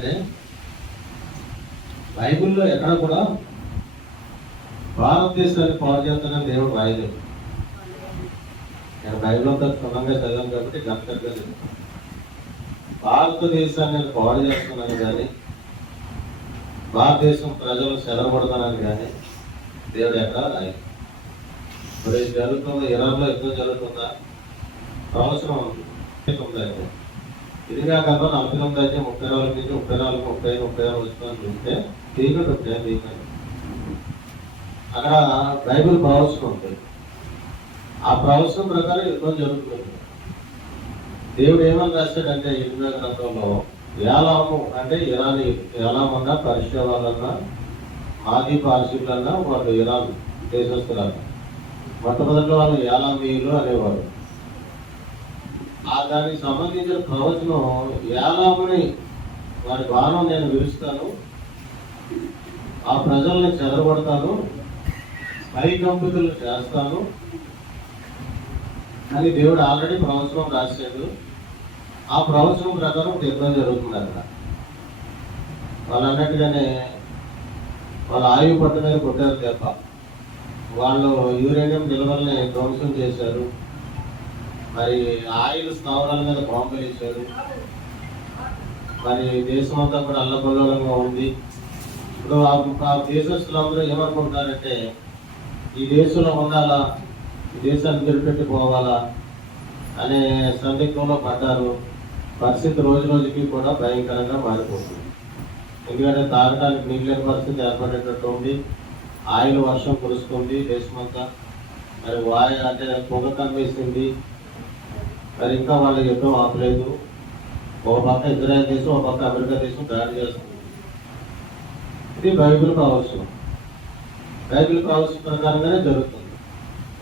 ఏంటంటే బైబిల్లో ఎక్కడ కూడా భారతదేశాన్ని పాడు చేస్తానని దేవుడు రాయలేదు. నేను బైబిల్ అంతా క్షుణ్ణంగా చదివాను కాబట్టి గంటగా చెప్తాను. భారతదేశాన్ని నేను పాడు చేస్తున్నాను కానీ, భారతదేశం ప్రజలు చెదరబడతానని కానీ దేవుడు ఎక్కడ రాయలేదు. ఇప్పుడు జరుగుతున్న ఇరాన్లో యుద్ధం జరుగుతుందా? సంవత్సరం ఉంది. ఇది కాక 49 అయితే 34 నుంచి 34, 30, 36 వచ్చిందని చూస్తే తీగండి. అక్కడ బైబిల్ ప్రవచనం ఉంటుంది. ఆ ప్రవచనం ప్రకారం యుద్ధం జరుగుతుంది. దేవుడు ఏమని రాశాడంటే ఇర్మియా గ్రంథంలో ఏలాము అంటే ఇరానీయులు, ఏలాం అన్నా పర్షియా వాళ్ళన్నా ఆది పార్సీలన్నా వాళ్ళు ఇరాన్ దేశస్తున్నారు. మొట్టమొదటి వాళ్ళు ఏలామీయులు అనేవారు. ఆ దానికి సంబంధించిన ప్రవచనం ఏలాముని వారి బాణం నేను విరుస్తాను, ఆ ప్రజల్ని చెదరగొడతాను, భయకంపితులు చేస్తాను అని దేవుడు ఆల్రెడీ ప్రవచనం రాశాడు. ఆ ప్రవచనం ప్రకారం యుద్ధం జరుగుతుంది. అక్కడ వాళ్ళు అన్నట్టుగానే వాళ్ళ ఆయువు పట్టు మీద కొట్టారు తప్ప వాళ్ళు యురేనియం నిల్వల్ని ధ్వంసం చేశారు. మరి ఆయిల్ స్థావరాల మీద బాంబులు వేశారు. మరి దేశం అంతా కూడా అల్లకల్లోలంగా ఉంది. ఇప్పుడు ఆ దేశస్తులందరూ ఏమనుకుంటున్నారంటే ఈ దేశంలో ఉండాలా, ఈ దేశాన్ని విడిపెట్టి పోవాలా అనే సందిగ్ధంలో పడ్డారు. పరిస్థితి రోజు రోజుకి కూడా భయంకరంగా మారిపోతుంది. ఎందుకంటే తాగడానికి నీళ్ళు లేని పరిస్థితి ఏర్పడేటట్టు ఉంది. ఆయిల్ వర్షం కురుస్తుంది దేశమంతా. మరి వాయు అంటే పొగ కమ్మేసింది. మరి ఇంకా వాళ్ళ యుద్ధం ఆపలేదు. ఒక పక్క ఇజ్రాయెల్ దేశం, ఒక పక్క అమెరికా దేశం దాడి చేస్తుంది. ఇది బైబిల్ ప్రవచనం. బైబిల్ ప్రవచనం ప్రకారంగానే జరుగుతుంది.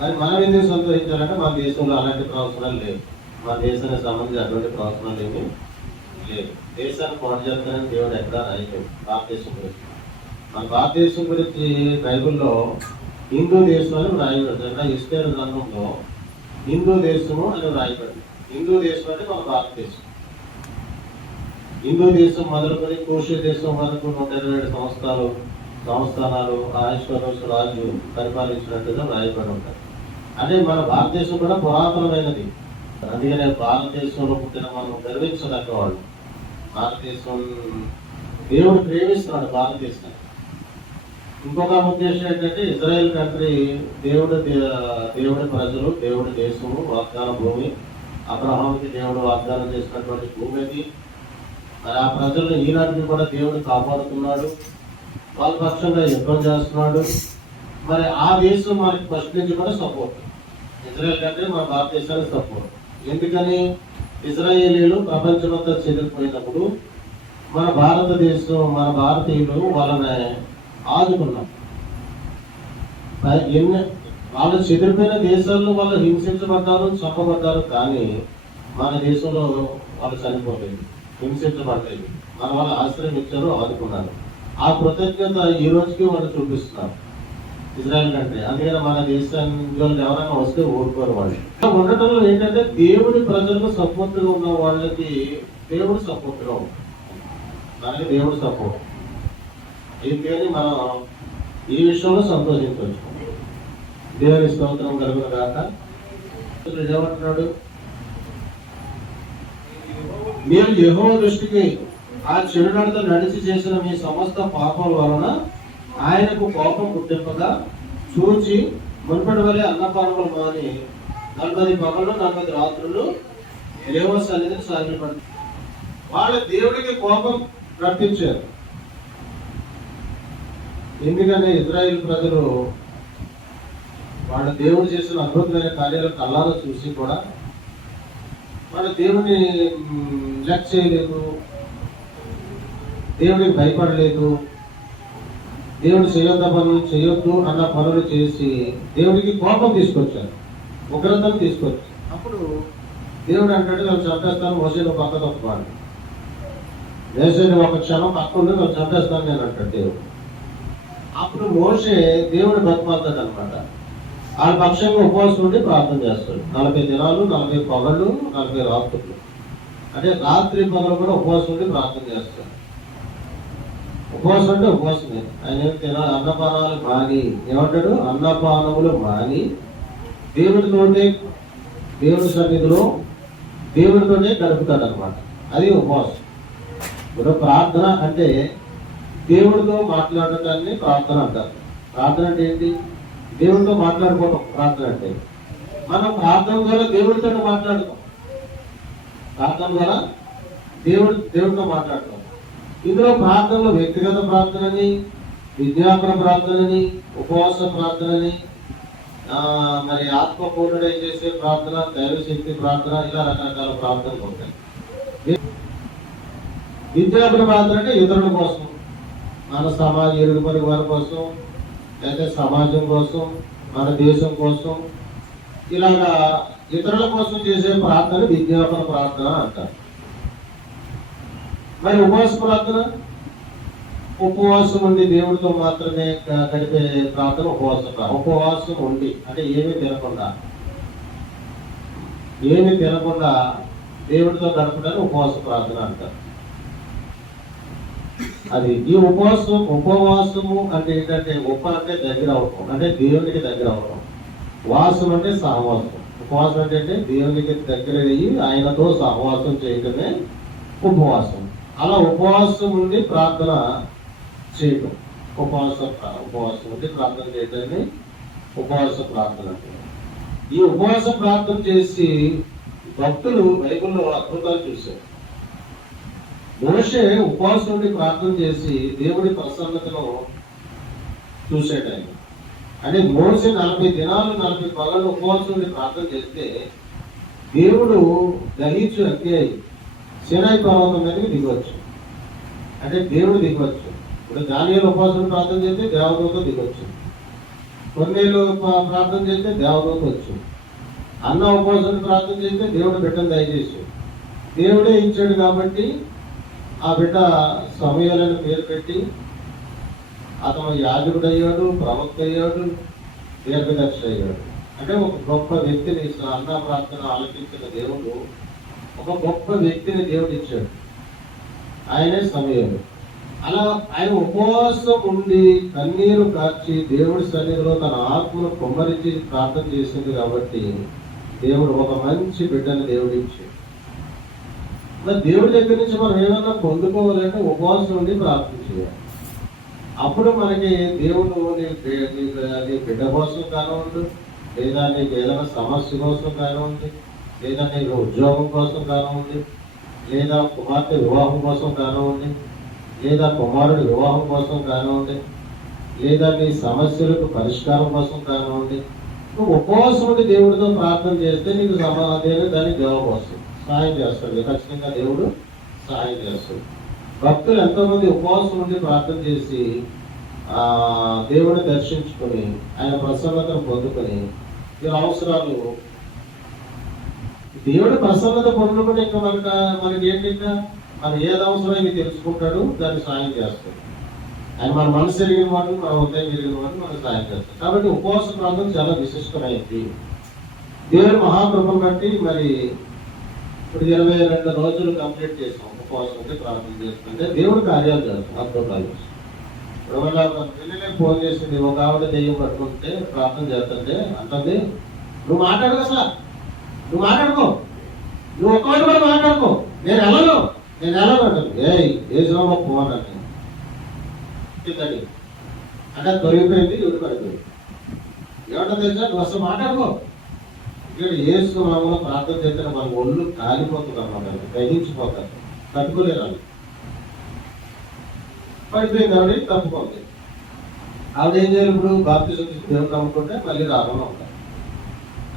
మరి మనం ఎందుకు సంతోషించాలంటే మన దేశంలో అలాంటి ప్రవచనాలు లేవు. మన దేశానికి సంబంధించి అటువంటి ప్రవచనాలు ఏమీ లేవు. దేశాన్ని పాడు చేస్తానని దేవుడు ఎక్కడా రాయలేదు. భారతదేశం గురించి, మన భారతదేశం గురించి బైబిల్లో హిందూ దేశం అని రాయబడింది. ఇస్రాయేల్ గ్రంథంలో హిందూ దేశము అని రాయబడింది. హిందూ దేశం అంటే మన భారతదేశం. హిందూ దేశం మొదలుకొని కోశీ దేశం వరకు 127 సంస్థానాలు ఆశ్వరోష రాజు పరిపాలించినట్టుగా రాయబడి ఉంటారు. అంటే మన భారతదేశం కూడా పురాతనమైనది. అందుకనే భారతదేశంలో పుట్టిన మనం గర్వించదగ్గ వాళ్ళు. భారతదేశం దేవుడు ప్రేమిస్తున్నాడు భారతదేశాన్ని. ఇంకొక ఉద్దేశం ఏంటంటే ఇజ్రాయెల్ కంట్రీ దేవుడి ప్రజలు, దేవుడి దేశము, వాగ్దాన భూమి. అబ్రహాముకి దేవుడు వాగ్దానం చేసినటువంటి భూమి అది. మరి ఆ ప్రజలను ఈనాటికి కూడా దేవుడు కాపాడుతున్నాడు. వాళ్ళ పక్షంగా యుద్ధం చేస్తున్నాడు. మరి ఆ దేశం మనకి ఫస్ట్ నుంచి కూడా సపోర్ట్. ఇజ్రాయెల్ కంట్రీ మన భారతదేశానికి సపోర్ట్. ఎందుకని ఇజ్రాయేలీలు ప్రపంచమంతా చెదిరిపోయినప్పుడు మన భారతదేశం, మన భారతీయులు వాళ్ళని ఆదుకున్నాం. వాళ్ళు చెదిరిపోయిన దేశాల్లో వాళ్ళు హింసించబడ్డారు, చంపబడ్డారు. కానీ మన దేశంలో వాళ్ళు చనిపోలేదు, హింసించబడలేదు. మన వాళ్ళు ఆశ్రయం ఇచ్చారు, ఆదుకున్నారు. ఆ కృతజ్ఞత ఈ రోజుకి వాళ్ళు చూపిస్తున్నారు ఇజ్రాయెల్ కంట్రీ. అందుకని మన దేశానికి ఎవరైనా వస్తే ఊరుకోరు. వాళ్ళు ఉండటంలో ఏంటంటే దేవుడి ప్రజలకు సపోర్ట్గా ఉన్న వాళ్ళకి దేవుడు సపోర్ట్గా ఉంటాడు. మనకి దేవుడు సపోర్ట్. ఎందుకని మనం ఈ విషయంలో సంతోషించవచ్చు. దేవుని స్తోత్రం కలుగును గాక. ఏమంటున్నాడు? మీరు యెహోవా దృష్టికి ఆ చెడు నడత నడిచి చేసిన మీ సమస్త పాపం వలన ఆయనకు కోపం పుట్టింపగా చూచి మునుపటి వలె అన్నపానములు మాని 40 పగళ్ళు 40 రాత్రులు యెహోవా సన్నిధిని సాగిలపడి వాళ్ళ దేవుడికి కోపం రప్పించారు. ఎందుకంటే ఇజ్రాయేల్ ప్రజలు వాళ్ళ దేవుడు చేసిన అద్భుతమైన కార్యాలు కళ్ళారా చూసి కూడా వాళ్ళ దేవుడిని లెక్క చేయలేదు, దేవుడికి భయపడలేదు. దేవుడు చేయొద్దు అన్న పనులు చేసి దేవుడికి కోపం తీసుకొచ్చారు, ఉగ్రతను తీసుకొచ్చారు. అప్పుడు దేవుడు అంటాడు, నేను చంపేస్తాను, మోసేను పక్క తప్పుకోవాలి, మోసేను ఒక క్షణం పక్కన నేను చంపేస్తాను నేను అంటాడు దేవుడు. అప్పుడు మోసే దేవుడు బతిమాలుతాడు అనమాట. వాళ్ళ పక్షంగా ఉపవాసం ఉండి ప్రార్థన చేస్తాడు. 40 దినాలు 40 పగళ్ళు 40 రాత్రులు. అంటే రాత్రి పగలు కూడా ఉపవాసం ఉండి ప్రార్థన చేస్తాడు. ఉపవాసం అంటే ఉపవాసమే. ఆయన అన్నపానాలు మాని ఏమంటాడు? అన్నపానములు మాని దేవుడితోనే, దేవుడి సన్నిధిలో దేవుడితోనే గడుపుతాడు అనమాట. అది ఉపవాసం. ఇప్పుడు ప్రార్థన అంటే దేవుడితో మాట్లాడటాన్ని ప్రార్థన అంటారు. ప్రార్థన అంటే ఏంటి? దేవుడితో మాట్లాడుకోవడం ప్రార్థన అంటే. మనం ప్రార్థన ద్వారా దేవుడితో మాట్లాడుతాం. ప్రార్థన ద్వారా దేవుడితో మాట్లాడతాం. ఇందులో ప్రార్థనలో వ్యక్తిగత ప్రార్థనని, విజ్ఞాపన ప్రార్థనని, ఉపవాస ప్రార్థనని, మరి ఆత్మపూర్ణుడై చేసే ప్రార్థన, దైవశక్తి ప్రార్థన, ఇలా రకరకాల ప్రార్థనలు ఉంటాయి. విజ్ఞాపన ప్రార్థన అంటే ఇతరుల కోసం, మన సమాజ ఇరుగు పొరుగు వారి కోసం, లేదా సమాజం కోసం, మన దేశం కోసం, ఇలాగా ఇతరుల కోసం చేసే ప్రార్థన విజ్ఞాపన ప్రార్థన అంటారు. మరి ఉపవాస ప్రార్థన, ఉపవాసం ఉండి దేవుడితో మాత్రమే గడిపే ప్రార్థన ఉపవాస. ఉపవాసం ఉండి అంటే ఏమీ తినకుండా దేవుడితో గడపడానికి ఉపవాస ప్రార్థన అంటారు. అది ఈ ఉపవాసము అంటే ఏంటంటే, అంటే దగ్గర అవటం, అంటే దేవునికి దగ్గర అవటం. వాసం అంటే సహవాసం. ఉపవాసం అంటే దేవునికి దగ్గర అయ్యి ఆయనతో సహవాసం చేయటమే ఉపవాసం. అలా ఉపవాసం ఉండి ప్రార్థన చేయటం ఉపవాసం ఉండి ప్రార్థన చేయటాన్ని ఉపవాస ప్రార్థన. ఈ ఉపవాస ప్రార్థన చేసి భక్తులు బైబిల్లో అద్భుతాలు చూశారు. మోషే ఉపవాసం ఉండి ప్రార్థన చేసి దేవుడి ప్రసన్నతను చూశాడు ఆయన. అంటే మోషే 40 దినాలు 40 పగలు ఉపవాసం ఉండి ప్రార్థన చేస్తే దేవుడు దహించు అగ్ని సినాయి పర్వతం మీదకి దిగవచ్చు. అంటే దేవుడు దిగవచ్చు. ఇప్పుడు దానియేలు ఉపవాసం ప్రార్థన చేస్తే దేవదూత దిగొచ్చు. కొన్నేళ్ళు ప్రార్థన చేస్తే దేవదూత వచ్చు. అన్న ఉపవాసం ప్రార్థన చేస్తే దేవుడు బిడ్డను దయచేసి దేవుడే ఇచ్చాడు కాబట్టి ఆ బిడ్డ సమయాలను పేరు పెట్టి అతను యాజకుడు అయ్యాడు, ప్రవక్త అయ్యాడు, దీర్ఘదర్శి అయ్యాడు. అంటే ఒక గొప్ప వ్యక్తిని, అన్న ప్రార్థన ఆలకించిన దేవుడు ఒక గొప్ప వ్యక్తిని దేవుడు ఇచ్చాడు. ఆయనే సమయాలు. అలా ఆయన ఉపవాసం ఉండి కన్నీరు కార్చి దేవుడి సన్నిధిలో తన ఆత్మను కుమ్మరించి ప్రార్థన చేసింది కాబట్టి దేవుడు ఒక మంచి బిడ్డను దేవుడు ఇచ్చాడు. దేవుడి దగ్గర నుంచి మనం ఏమన్నా పొందుకోవాలంటే ఉపవాసం ఉండి ప్రార్థన చేయాలి. అప్పుడు మనకి దేవుడు నీ బిడ్డ కోసం కానివ్వండి, లేదా నీకు ఏదైనా సమస్య కోసం కానివ్వండి, లేదా నీకు ఉద్యోగం కోసం కానివ్వండి, లేదా కుమార్తె వివాహం కోసం కానివ్వండి, లేదా కుమారుడి వివాహం కోసం కానివ్వండి, లేదా నీ సమస్యలకు పరిష్కారం కోసం కానివ్వండి, నువ్వు ఉపవాసం ఉండి దేవుడితో ప్రార్థన చేస్తే నీకు దానికి జవాబు వస్తుంది, సహాయం చేస్తాడు. ఖచ్చితంగా దేవుడు సహాయం చేస్తాడు. భక్తులు ఎంతోమంది ఉపవాసం ఉండి ప్రార్థన చేసి దేవుడిని దర్శించుకొని ఆయన ప్రసన్నతను పొందుకొని వీళ్ళ అవసరాలు, దేవుడి ప్రసన్నత పొందుకుంటే ఇంకా మనకి ఏంటంటే మనం ఏది అవసరమైంది తెలుసుకుంటాడు, దాన్ని సాయం చేస్తాడు. ఆయన మన మనసు ఎరిగిన వాడు, మన ఉదయం ఎరిగిన వాడు మనకు సాయం చేస్తాడు. కాబట్టి ఉపవాస ప్రార్థన చాలా విశిష్టమైంది. దేవుడి మహాకృపను బట్టి మరి ఇప్పుడు 22 రోజులు కంప్లీట్ చేస్తాం ఉపవాసం ఉంటే ప్రార్థన చేస్తుంటే దేవుడి కార్యాలు చేస్తాం, అద్భుతాలు. ఇప్పుడు వల్ల పిల్లలే ఫోన్ చేసింది, ఒక ఆవిడ దెయ్యం పట్టుకుంటే ప్రార్థన చేస్తుంటే అంటుంది, నువ్వు మాట్లాడుకో సార్, నువ్వు మాట్లాడుకో, నువ్వు ఒక్కటి కూడా మాట్లాడుకో, నేను వెళ్ళను అంటుంది. ఏ జోమ ఫోన్ అంటే అంటే దొరికిపోయింది, ఇవి పడిపోయింది. ఏమంటా తెలుసా, నువ్వు అసలు మాట్లాడుకో. ఇక్కడ ఏసునామలో ప్రార్థన చేస్తే మన ఒళ్ళు కాలిపోతుంది అన్నమాట, గ్రహించిపోతారు, తట్టుకోలేరు. వాళ్ళు పడిపోయింది, ఆవిడ తప్పుకుంది. ఆవిడ ఏం చేయాలి? ఇప్పుడు బాప్తిజం దేవుడు నమ్ముకుంటే మళ్ళీ రాకుండా ఉంటారు.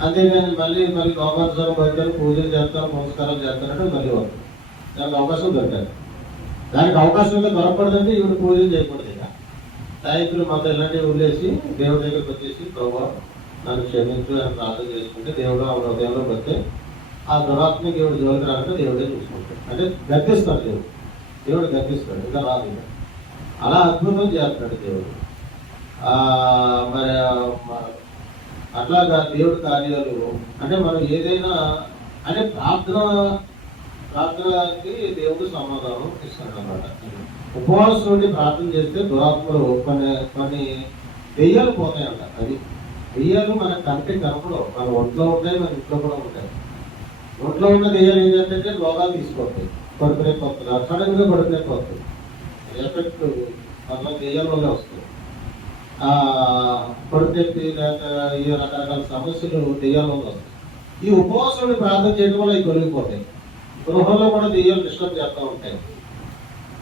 అంతేగాని మళ్ళీ లోకానుసారం పడతారు, పూజలు చేస్తారు, నమస్కారాలు చేస్తారంటే మళ్ళీ వస్తారు. దానికి అవకాశం దొరికారు. దానికి అవకాశంగా దొరకకూడదంటే ఈవిడ పూజలు చేయకూడదు. ఇక సాయంత్రం మాతో ఇలాంటివి వదిలేసి దేవుడి దగ్గరికి వచ్చేసి ప్రభువా నన్ను క్షమించు అని ప్రార్థన చేసుకుంటే దేవుడు ఆవిడ హృదయంలోకి వస్తే ఆ దురాత్మకి దేవుడు జోలికి రాలంటే దేవుడే చూసుకుంటాడు. అంటే గర్తిస్తాడు దేవుడు గర్తిస్తాడు, ఇంకా రాదు. అలా అద్భుతం చేస్తాడు దేవుడు. మరి అట్లాగా దేవుడి కార్యాలు అంటే మనం ఏదైనా అంటే ప్రార్థన ప్రార్థనకి దేవుడు సమాధానం ఇస్తాడు అన్నమాట. ఉపవాసం నుండి ప్రార్థన చేస్తే దురాత్మలు కొన్ని దెయ్యాలు పోతాయంట. అది దెయ్యాలు మన కంటికి కనపడవు, మన ఒంట్లో ఉంటాయి, మన ఇంట్లో కూడా ఉంటాయి. ఒంట్లో ఉన్న దెయ్యాలు ఏం చేస్తే రోగాలు తీసుకొస్తాయి, పడుకునేపోతుంది, సడన్ గా పడుకునేపోతుంది. ఎఫెక్ట్ అట్లా దెయ్యాల వల్ల వస్తుంది. పడుకెత్తి లేక ఈ రకరకాల సమస్యలు దెయ్యాల వల్ల వస్తాయి. ఈ ఉపవాసం ప్రార్థన చేయడం వల్ల అవి తొలగిపోతాయి. గృహంలో కూడా దెయ్యాలు డిస్టర్బ్ చేస్తూ ఉంటాయి,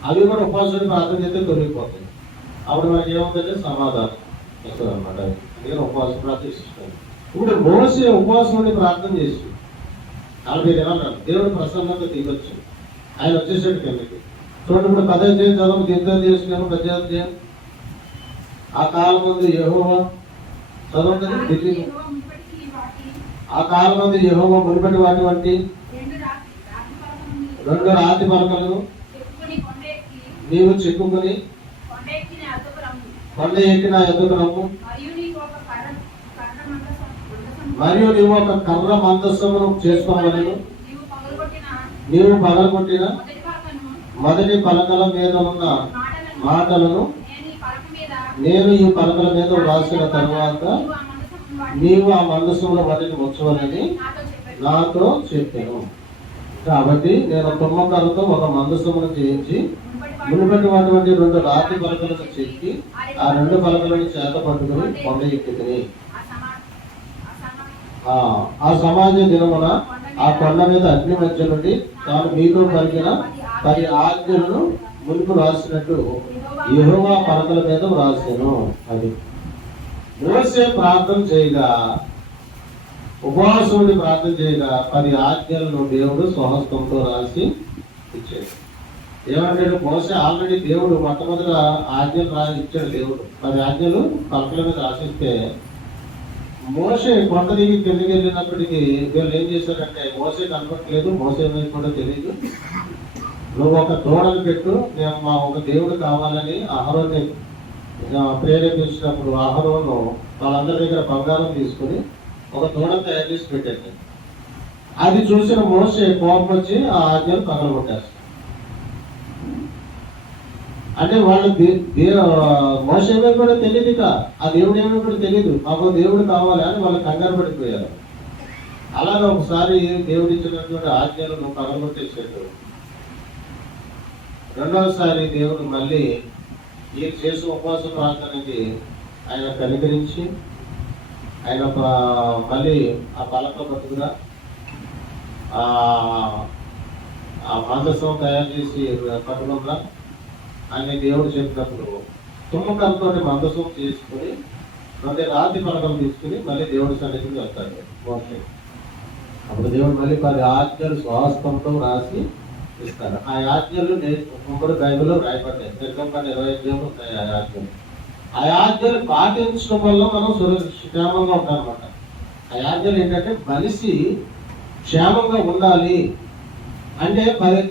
అవి కూడా ఉపవాసం ప్రార్థన చేస్తే తొలగిపోతాయి. అప్పుడు మనకి ఏమవుతుందంటే సమాధానం వస్తుంది అనమాట. నేను ఉపవాసం ప్రార్థిస్తాను. ఇప్పుడు మోసే ఉపవాసం నుండి ప్రార్థన చేసి 40 దినాలు దేవుడు ప్రసన్నంగా తీయవచ్చు. ఆయన వచ్చేసాడు కిందకి. చూడండి, ఇప్పుడు 10వ చదువు యుద్ధాలు చేసుకున్నాము. 10వ ఆ కాలం ముందు యెహోవా చదవండి. ఆ కాలం ముందు యెహోవా మునిపటి వాటి వంటి 2 రాతి పలకలు నీవు చెక్కుని కొండ ఎక్కిన ఎద్దుకు రమ్ము, మరియు నీవు ఒక కర్ర మందస్సమును చేసుకోవాలను. నీవు పగలగొట్టిన మొదటి పలకల మీద ఉన్న మాటలను నేను ఈ పలకల మీద వ్రాసిన తరువాత నీవు ఆ మందస్సములో వాటిని ముచ్చవలని నాతో చెప్పాను. కాబట్టి నేను తుమ్మకర్రతో ఒక మందస్సమును చేయించి మునుపటి వాటి 2 రాతి పలకలను చెక్కి ఆ 2 పలకలను చేత పట్టుకుని కొండ ఎక్కితిని. ఆ సమాజ దినమున ఆ కొండ మీద అగ్ని మధ్య నుండి తాను మీతో పలికిన 10 ఆజ్ఞలను మునుపు రాసినట్టు యెహోవా పలకల మీద వ్రాసాను. అది మోసే ప్రార్థన చేయగా, ఉపవాసుడి ప్రార్థన చేయగా 10 ఆజ్ఞలను దేవుడు స్వహస్తంతో రాసి ఇచ్చాడు. ఏమంటే మోసే ఆల్రెడీ దేవుడు మొట్టమొదట ఆజ్ఞలు ఇచ్చాడు. దేవుడు 10 ఆజ్ఞలు పలకల మీద రాసిస్తే మోసే కొండ దిగి కిందకి వెళ్ళినప్పటికీ వీళ్ళు ఏం చేశారంటే, మోసే కనపడలేదు, మోసే కూడా తెలియదు, నువ్వు ఒక తోడని పెట్టు, నేను మా ఒక దేవుడు కావాలని అహరోన్ని ప్రేరేపించినప్పుడు అహరోను వాళ్ళందరి దగ్గర బంగారం తీసుకుని ఒక తోడని తయారు చేసి పెట్టాడు. అది చూసిన మోసే కోపం వచ్చి ఆ ఆజ్ఞలు పగలగొట్టేస్తాడు. అంటే వాళ్ళు మోసే కూడా తెలియదు, ఆ దేవుడు ఏమో కూడా తెలియదు, మాకు దేవుడు కావాలి అని వాళ్ళు కంగారు పడిపోయారు. అలాగే ఒకసారి దేవుడు ఇచ్చినటువంటి ఆజ్ఞలను పగలగొట్టేసాడు. రెండవసారి దేవుడు మళ్ళీ ఈ చేసే ఉపవాస ప్రార్థనకి ఆయన కనికరించి ఆయన మళ్ళీ ఆ పలక బతుకుగా ఆ మందసం తయారు చేసి పట్టుకుందా అని దేవుడు చెప్పినప్పుడు తుమ్మకంతో మందసం చేసుకుని 2 రాతి పలకలు తీసుకుని మళ్ళీ దేవుడి సన్నిధికి వెళ్తాడు మోసే. అప్పుడు దేవుడు మళ్ళీ 10 ఆజ్ఞలు స్వహస్తంతో రాసి ఇస్తారు. ఆ ఆజ్ఞలు ముందు బైబిల్లో రాయబడ్డాయి. నిర్గమకాండ 25 ఉంటాయి ఆ ఆజ్ఞలు. ఆ ఆజ్ఞలు పాటించడం వల్ల మనం క్షేమంగా ఉంటామన్నమాట. ఆ ఆజ్ఞలు ఏంటంటే మనిషి క్షేమంగా ఉండాలి అంటే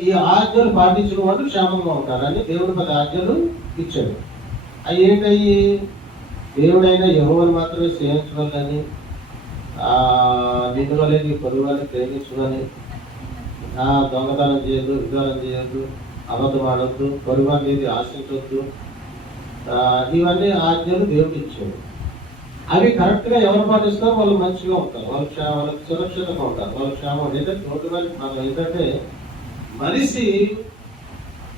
ఈ ఆజ్ఞలు పాటించిన వాళ్ళు క్షేమంగా ఉంటారని దేవుడు 10 ఆజ్ఞలు ఇచ్చాడు. అవి ఏంటయ్యి? దేవుడైనా యెహోవాను మాత్రమే సేవించవాలని, నిన్ను వలె నీ పొరుగు వాళ్ళని ప్రేమించుకొని, దొంగతనం చేయొద్దు, విధానం చేయొద్దు, అబద్ధం ఆడొద్దు, పొరుగు అనేది ఆశించొద్దు, ఇవన్నీ ఆజ్ఞలు దేవుడు ఇచ్చాడు. అవి కరెక్ట్ గా ఎవరు పాటిస్తారో వాళ్ళు మంచిగా ఉంటారు, వాళ్ళకి సురక్షితంగా ఉంటారు, వాళ్ళ క్షేమం. ఏంటంటే తోటి వాళ్ళకి మనం ఏంటంటే మనిషి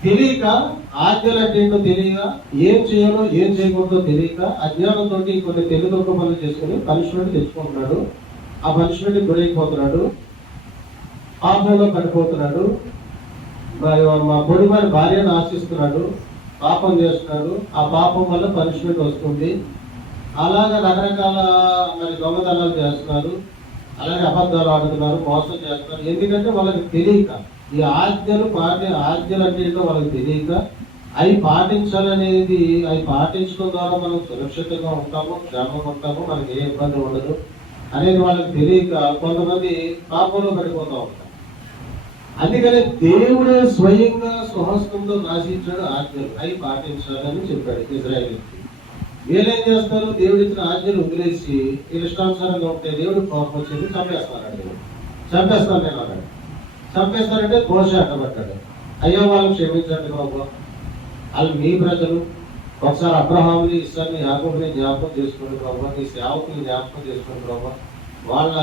తెలియక ఆజ్ఞలు అంటే ఏంటో తెలియక, ఏం చేయాలో ఏం చేయకూడదో తెలియక అజ్ఞానంతో కొన్ని తెలియదొక్క పనులు చేసుకుని పనిష్మెంట్ తెచ్చుకుంటున్నాడు. ఆ పనిష్మెంట్ గురైపోతున్నాడు, పాపంలో పడిపోతున్నాడు, మా పొడివారి భార్యను ఆశిస్తున్నాడు, పాపం చేస్తున్నాడు, ఆ పాపం వల్ల పనిష్మెంట్ వస్తుంది. అలాగే రకరకాల దొంగతనాలు చేస్తున్నారు, అలాగే అబద్ధాలు ఆడుతున్నారు, మోసం చేస్తున్నారు. ఎందుకంటే వాళ్ళకి తెలియక ఈ ఆజ్ఞలు ఆజ్ఞలు అంటే ఏంటో వాళ్ళకి తెలియక అవి పాటించాలనేది, అవి పాటించడం ద్వారా మనం సురక్షితంగా ఉంటాము, క్షేమంగా ఉంటాము, మనకి ఏ ఇబ్బంది ఉండదు అనేది వాళ్ళకి తెలియక కొంతమంది పాపంలో పడిపోతూ ఉంటారు. అందుకని దేవుడే స్వయంగా స్వహస్తంతో రాసించాడు ఆజ్ఞలు, అవి పాటించాలని చెప్పాడు ఇశ్రాయేలుకి. వీళ్ళేం చేస్తారు? దేవుడు ఇచ్చిన ఆజ్ఞలు వదిలేసి ఇష్టానుసారంగా ఉంటే దేవుడు కోపం వచ్చింది, చంపేస్తాను నేను అన్నాడు. చంపేస్తారంటే మోషే అడ్డపడ్డాడు. అయ్యో వాళ్ళని క్షమించండి ప్రభు, వాళ్ళు మీ ప్రజలు, ఒకసారి అబ్రహాముని ఇస్సాకుని యాకోబుని జ్ఞాపకం చేసుకోండి ప్రభు, నీ సేవకుని జ్ఞాపకం చేసుకోండి ప్రభు, వాళ్ళ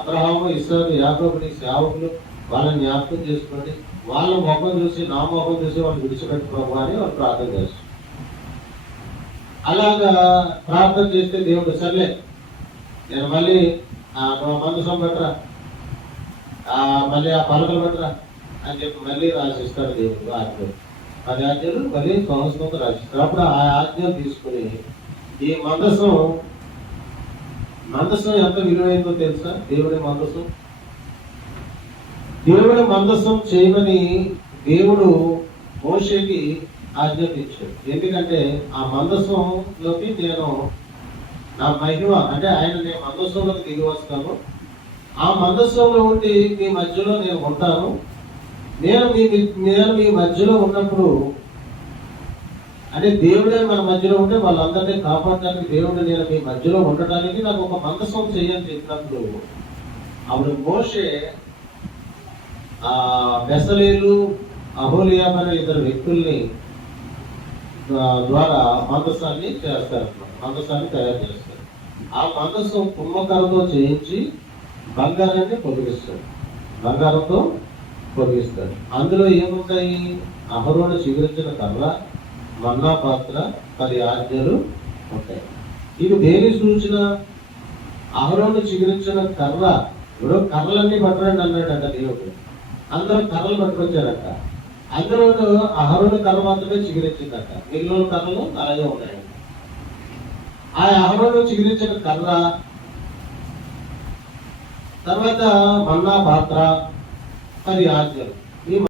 అబ్రహాము ఇస్సాకు యాకోబుని సేవకులు వాళ్ళని జ్ఞాపకం చేసుకోండి, వాళ్ళ ముఖం చూసి నా ముఖం చూసి వాళ్ళు విడిచిపెట్టు ప్రభు అని వాళ్ళు ప్రార్థన చేస్తారు. అలాగా ప్రార్థన చేస్తే దేవుడు సర్లే నేను మళ్ళీ మందసం పెట్టరా, మళ్ళీ ఆ పలకలు పెట్టరా అని చెప్పి మళ్ళీ రాసిస్తాడు దేవుడు ఆజ్ఞలు. 10 ఆజ్ఞలు మళ్ళీ సంవత్సరంతో రాసిస్తారు. అప్పుడు ఆ ఆజ్ఞలు తీసుకుని ఈ మందసం ఎంత విలువైందో తెలుసా? దేవుడి మందసం చేయమని దేవుడు మోషేకి ఆజ్ఞాపించాడు. ఎందుకంటే ఆ మందసంలోకి నేను నా మహిమ అంటే నేను మందసంలోకి దిగి వస్తాను, ఆ మందసంలో ఉండి మీ మధ్యలో నేను ఉంటాను, నేను మీ మధ్యలో ఉన్నప్పుడు అంటే దేవుడే మన మధ్యలో ఉంటే వాళ్ళందరినీ కాపాడడానికి దేవుడు నేను మీ మధ్యలో ఉండటానికి నాకు ఒక మందసం చేయని చెప్పినప్పుడు అప్పుడు మోషే బెసలేలు అహోలియాబ్ అనే 2 వ్యక్తుల్ని ద్వారా మందసాన్ని చేస్తారు, మందసాన్ని తయారు చేస్తారు. ఆ మందసం తుమ్మకరతో చేయించి బంగారంతో పొదిగిస్తాడు. అందులో ఏముంటాయి? అహరోను చిగురించిన కర్ర, మన్నా పాత్ర, 10 ఆజ్ఞలు ఉంటాయి. ఇది దేని సూచన? అహరోను చిగురించిన కర్ర. ఇప్పుడు కర్రలన్నీ పట్టరండి అన్నాడట దేవుడు. అందరూ కర్రలు పట్టుకొచ్చారట. అందరూ అహరోను కర్ర మాత్రమే చిగురించిందట, మిగిలిన కర్రలు అలాగే ఉన్నాయండి. ఆ అహరోను చిగురించిన కర్ర, తర్వాత మన్నా పాత్ర, 10 ఆజ్ఞలు.